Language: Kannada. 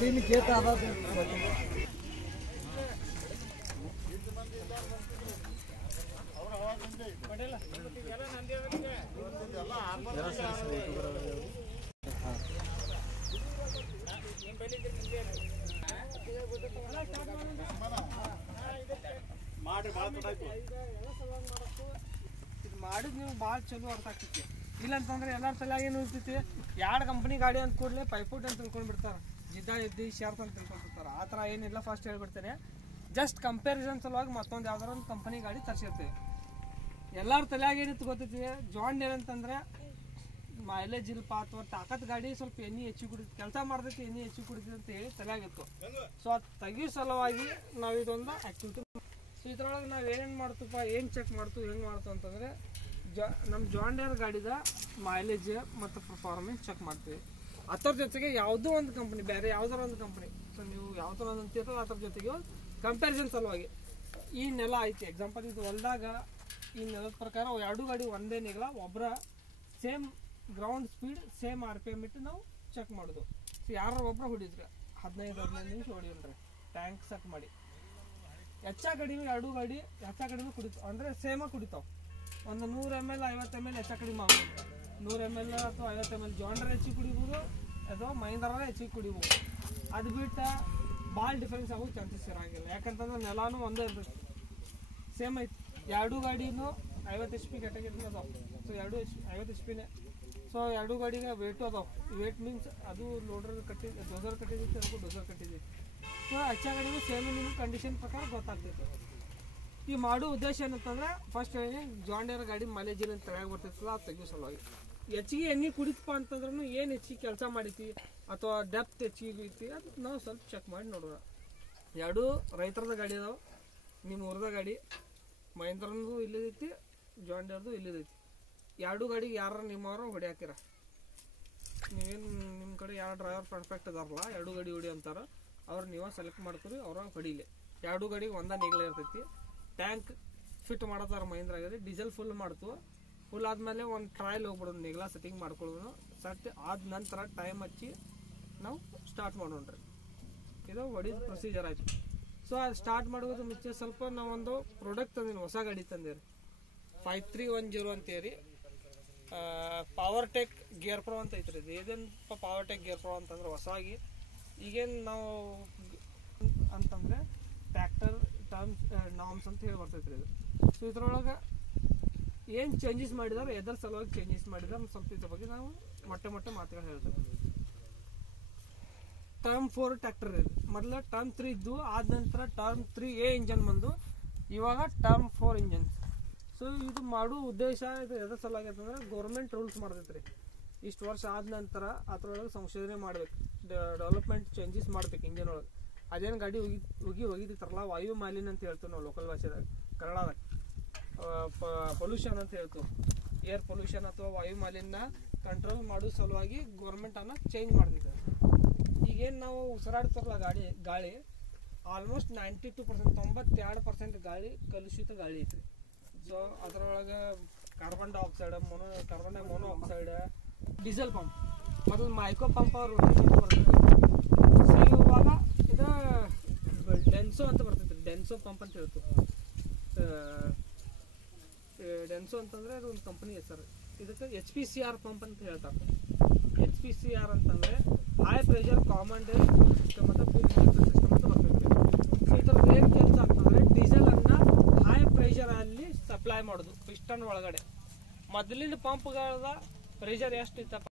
ಅಗ್ರಿನ ಕೇತ ಅದ ಮಾಡಿದ್ ನೀವು ಭಾಳ ಚಲೋ ಅರ್ಥ ಆಗ್ತೈತಿ. ಇಲ್ಲಂತಂದ್ರೆ ಎಲ್ಲರ ತಲೆಯಾಗ ಏನು ಇರ್ತೈತಿ, ಎರಡು ಕಂಪ್ನಿ ಗಾಡಿ ಅಂತ ಕೂಡಲೇ ಪೈಪೋಟ್ ಅಂತ ತಿಳ್ಕೊಂಡ್ಬಿಡ್ತಾರೆ, ಜಿದ್ದ ಎದ್ದಿ ಶೇರ್ತ್ ಅಂತ ತಿಳ್ಕೊಂಡ್ಬಿಡ್ತಾರೆ. ಆ ಥರ ಏನಿಲ್ಲ. ಫಸ್ಟ್ ಹೇಳ್ಬಿಡ್ತೇನೆ, ಜಸ್ಟ್ ಕಂಪ್ಯಾರಿಸನ್ ಸಲುವಾಗಿ ಮತ್ತೊಂದು ಯಾವ್ದಾರ ಒಂದು ಕಂಪನಿ ಗಾಡಿ ತರಿಸಿರ್ತೀವಿ. ಎಲ್ಲರ ತಲೆಯಾಗ ಏನಿತ್ತು ಗೊತ್ತೈತಿ, ಜಾಂಡ್ ಏನಂತಂದ್ರೆ ಮೈಲೇಜ್ ಇಲ್ಪ ಅಥವಾ ತಾಕತ್ ಗಾಡಿ ಸ್ವಲ್ಪ ಎಣ್ಣೆ ಹೆಚ್ಚಿಗೆ ಕುಡಿತು, ಕೆಲಸ ಮಾಡ್ದೈತಿ ಎಣ್ಣೆ ಹೆಚ್ಚಿಗೆ ಕುಡಿತೈತಿ ಅಂತ ಹೇಳಿ ತಲೆಯಾಗಿತ್ತು. ಸೊ ಅದು ತೆಗಿಯೋ ಸಲುವಾಗಿ ನಾವು ಇದೊಂದು ಆ್ಯಕ್ಟಿವಿಟಿ. ಸೊ ಇದ್ರೊಳಗೆ ನಾವು ಏನೇನು ಮಾಡ್ತಪ್ಪ, ಏನು ಚೆಕ್ ಮಾಡ್ತು, ಹೆಂಗೆ ಮಾಡ್ತು ಅಂತಂದರೆ ನಮ್ಮ ಜಾಂಡಿಯರ್ ಗಾಡಿದ ಮೈಲೇಜ್ ಮತ್ತು ಪರ್ಫಾರ್ಮೆನ್ಸ್ ಚೆಕ್ ಮಾಡ್ತೀವಿ. ಅದ್ರ ಜೊತೆಗೆ ಯಾವುದೋ ಒಂದು ಕಂಪ್ನಿ, ಬೇರೆ ಯಾವ್ದಾರ ಒಂದು ಕಂಪ್ನಿ, ಸೊ ನೀವು ಯಾವ ಥರ ಒಂದು ಅಂತೀರಲ್ಲ ಅದ್ರ ಜೊತೆಗೆ ಕಂಪ್ಯಾರಿಸನ್ ಸಲುವಾಗಿ ಈ ನೆಲ ಐತಿ. ಎಕ್ಸಾಂಪಲ್ ಇದು ಹೊಲ್ದಾಗ ಈ ನೆಲದ ಪ್ರಕಾರ ಎರಡು ಗಾಡಿ ಒಂದೇ ನೆಲ, ಒಬ್ಬರ same ground speed same RPM ಇಟ್ಟು ನಾವು ಚೆಕ್ ಮಾಡೋದು. ಸೊ ಯಾರು ಒಬ್ಬರು ಹೊಡಿದ್ರೆ 15 ನಿಮಿಷ ಹೊಡಿಯೋಣ್ರಿ ಟ್ಯಾಂಕ್ ಸಕ್ ಮಾಡಿ. ಹೆಚ್ಚ ಕಡಿಮೆ ಎರಡು ಗಾಡಿ ಹೆಚ್ಚ ಕಡಿಮೆ ಕುಡಿತಾವೆ, ಅಂದರೆ ಸೇಮಾಗಿ ಕುಡಿತಾವೆ. ಒಂದು 100 ml 50 ml ಹೆಚ್ಚ ಕಡಿಮೆ ಆಗ್ಬೋದು. 100 ml ಅಥವಾ 50 ml ಜಾಂಡರ್ ಹೆಚ್ಚಿಗೆ ಕುಡಿಬೋದು ಅಥವಾ ಮಹೀಂದ್ರಾರ ಹೆಚ್ಚಿಗೆ ಕುಡಿಬೋದು. ಅದು ಬಿಟ್ಟು ಭಾಳ ಡಿಫ್ರೆನ್ಸ್ ಆಗೋ ಚಾನ್ಸಸ್ ಇರೋಂಗಿಲ್ಲ. ಯಾಕಂತಂದ್ರೆ ನೆಲಾನು ಒಂದೇ ಇರ್ತೈತಿ, ಸೇಮ್ ಐತಿ. ಎರಡು ಗಾಡಿನೂ 50 HP ಕ್ಯಾಟಗರಿ ಅದಾವೆ. So 50 HP. ಸೊ ಎರಡು ಗಾಡಿಗೆ ವೇಟು ಅದಾವೆ. ವೇಟ್ ಮೀನ್ಸ್ ಅದು ಲೋಡರ್ ಕಟ್ಟಿದ್ದು, ಡೋಸರ್ ಕಟ್ಟಿದ್ದೈತಿ, ಅದಕ್ಕೂ ಡೋಸರ್ ಕಟ್ಟಿದ್ದೈತಿ. ಸೊ ಹೆಚ್ಚ ಗಾಡಿನೂ ಸೇಮ್ ನಿಮ್ಗೆ ಕಂಡೀಷನ್ ಪ್ರಕಾರ ಗೊತ್ತಾಗ್ತೈತೆ. ಈ ಮಾಡೋ ಉದ್ದೇಶ ಏನಂತಂದ್ರೆ ಫಸ್ಟ್ ಹೇಳಿ ಜಾಂಡಿಯರ್ ಗಾಡಿ ಮೈಲೇಜ್ ಏನು ತೆಗೆಯಾಗಿ ಬರ್ತೈತಲ್ಲ ಅದು ತೆಗಿಯೋ ಸಲುವಾಗಿ. ಹೆಚ್ಚಿಗೆ ಎಣ್ಣೆ ಕುಡಿತಪ್ಪ ಅಂತಂದ್ರೂ ಏನು ಹೆಚ್ಚಿಗೆ ಕೆಲಸ ಮಾಡೈತಿ ಅಥವಾ ಡೆಪ್ತ್ ಹೆಚ್ಚಿಗೆ ಐತಿ ಅದು ನಾವು ಸ್ವಲ್ಪ ಚೆಕ್ ಮಾಡಿ ನೋಡೋಣ. ಎರಡು ರೈತರದ ಗಾಡಿ ಅದಾವೆ, ನಿಮ್ಮ ಊರದ ಗಾಡಿ ಮಹೀಂದ್ರನದು ಇಲ್ಲಿದೈತಿ, ಜಾಂಡಿಯರ್ದು ಇಲ್ಲಿದೈತಿ. ಎರಡು ಗಾಡಿಗೆ ಯಾರು ನಿಮ್ಮವರು ಹೊಡಿ ಹಾಕಿರ, ನೀವೇನು ನಿಮ್ಮ ಕಡೆ ಯಾರು ಡ್ರೈವರ್ ಪರ್ಫೆಕ್ಟ್ ಅದಾರಲ್ಲ ಎರಡು ಗಾಡಿ ಹೊಡಿ ಅಂತಾರೆ, ಅವ್ರು ನೀವು ಸೆಲೆಕ್ಟ್ ಮಾಡ್ತೀರಿ, ಅವ್ರ ಹೊಡಿಲಿ. ಎರಡು ಗಾಡಿಗೆ ಒಂದೇ ನೇಗ್ಲ ಇರ್ತೈತಿ. ಟ್ಯಾಂಕ್ ಫಿಟ್ ಮಾಡತ್ತಾರ ಮಹೀಂದ್ರಾಗಲ್ಲಿ, ಡೀಸೆಲ್ ಫುಲ್ ಮಾಡ್ತು. ಫುಲ್ ಆದಮೇಲೆ ಒಂದು ಟ್ರಯಲ್ ಹೋಗ್ಬಿಡೋದು, ನೇಗ್ಲ ಸೆಟ್ಟಿಂಗ್ ಮಾಡ್ಕೊಳ್ಳೋದು. ಸೆಟ್ ಆದ ನಂತರ ಟೈಮ್ ಹಚ್ಚಿ ನಾವು ಸ್ಟಾರ್ಟ್ ಮಾಡೋಣ್ರಿ. ಇದು ಹೊಡಿದ ಪ್ರೊಸೀಜರ್ ಆಯ್ತು. ಸೊ ಅದು ಸ್ಟಾರ್ಟ್ ಮಾಡೋದು ಮುಂಚೆ ಸ್ವಲ್ಪ ನಾವೊಂದು ಪ್ರಾಡಕ್ಟ್ ತಂದಿನಿ, ಹೊಸ ಗಾಡಿ ತಂದೇರಿ 5310 ಅಂತೇಳಿ. ಪವರ್ ಟೆಕ್ ಗೇರ್ ಪ್ರೋ ಅಂತ ಐತ್ರಿ. ಇದು ಇದೇನಪ್ಪ ಪವರ್ ಟೆಕ್ ಗೇರ್ ಪ್ರೋ ಅಂತಂದ್ರೆ ಹೊಸಾಗಿ ಈಗೇನು ನಾವು ಅಂತಂದರೆ ಟ್ರ್ಯಾಕ್ಟರ್ ಟರ್ಮ್ಸ್ ನಾಮ್ಸ್ ಅಂತ ಹೇಳಿ ಬರ್ತೈತ್ರಿ ಇದು. ಸೊ ಇದ್ರೊಳಗೆ ಏನು ಚೇಂಜಸ್ ಮಾಡಿದಾರೆ, ಎದರ ಸಲುವಾಗಿ ಚೇಂಜಸ್ ಮಾಡಿದಾರೆ ಸ್ವಲ್ಪ ಇದ್ರ ಬಗ್ಗೆ ನಾವು ಮೊಟ್ಟೆ ಮಾತುಗಳು ಹೇಳ್ತೇವೆ. ಟರ್ಮ್ 4 ಟ್ರ್ಯಾಕ್ಟರ್ ಇದು. ಮೊದಲು ಟರ್ಮ್ 3 ಇದ್ದು, ಆದ ನಂತರ ಟರ್ಮ್ 3A ಇಂಜನ್ ಬಂದು, ಇವಾಗ ಟರ್ಮ್ 4 ಇಂಜನ್ಸ್. ಸೊ ಇದು ಮಾಡೋ ಉದ್ದೇಶ ಇದು ಎದ್ರ ಸಲುವಾಗಿ ಅಂತಂದ್ರೆ ಗೌರ್ಮೆಂಟ್ ರೂಲ್ಸ್ ಮಾಡ್ತೈತ್ರಿ. ಇಷ್ಟು ವರ್ಷ ಆದ ನಂತರ ಅದ್ರೊಳಗೆ ಸಂಶೋಧನೆ ಮಾಡ್ಬೇಕು, ಡೆವಲಪ್ಮೆಂಟ್ ಚೇಂಜಸ್ ಮಾಡ್ಬೇಕು ಇಂಜಿನ್ ಒಳಗೆ. ಅದೇನು ಗಾಡಿ ಹೋಗಿರ್ತಾರಲ್ಲ ವಾಯು ಮಾಲಿನ್ಯ ಅಂತ ಹೇಳ್ತೀವಿ ನಾವು ಲೋಕಲ್ ಭಾಷೆದಾಗ, ಕನ್ನಡದಾಗ ಪೊಲ್ಯೂಷನ್ ಅಂತ ಹೇಳ್ತೀವಿ. ಏರ್ ಪೊಲ್ಯೂಷನ್ ಅಥವಾ ವಾಯು ಮಾಲಿನ್ಯ ಕಂಟ್ರೋಲ್ ಮಾಡೋ ಸಲುವಾಗಿ ಗೌರ್ಮೆಂಟನ್ನು ಚೇಂಜ್ ಮಾಡ್ತಿದ್ದಾರೆ. ಈಗೇನು ನಾವು ಉಸಿರಾಡ್ತಾರಲ್ಲ ಗಾಳಿ ಆಲ್ಮೋಸ್ಟ್ 92% 92% ಗಾಳಿ ಕಲುಷಿತ ಗಾಳಿ ಐತ್ರಿ. ಸೊ ಅದರೊಳಗೆ carbon dioxide, carbon monoxide, diesel pump, ಮೊದಲು ಮೈಕ್ರೋ ಪಂಪ್ ಅವರು ಬರ್ತೈತಿ. ಸೊ ಇವಾಗ ಇದು ಡೆನ್ಸೋ ಅಂತ ಬರ್ತೈತಿ, ಡೆನ್ಸೋ ಪಂಪ್ ಅಂತ ಹೇಳ್ತೀವಿ. ಡೆನ್ಸೋ ಅಂತಂದರೆ ಅದು ಒಂದು ಕಂಪ್ನಿ ಹೆಸರು. ಇದಕ್ಕೆ HPCR ಪಂಪ್ ಅಂತ ಹೇಳ್ತಾರೆ. HPCR ಅಂತಂದರೆ ಹೈ ಪ್ರೆಷರ್ ಕಾಮನ್ ಸಿಸ್ಟಮ್ ಅಂತ ಸಿಸ್ಟಮ್ ಅಂತ ಬರ್ತೈತಿ. ಸೊ ಇದ್ರದ್ದು ಏನು ಕೆಲಸ ಆಗ್ತಂದ್ರೆ ಡೀಸೆಲನ್ನು ಹೈ ಪ್ರೆಷರಲ್ಲಿ ಸಪ್ಲೈ ಮಾಡೋದು ಪಿಸ್ಟನ್ ಒಳಗಡೆ. ಮೊದಲಿನ ಪಂಪ್ಗಳ ಪ್ರೆಷರ್ ಎಷ್ಟು ಇತ್ತಪ್ಪ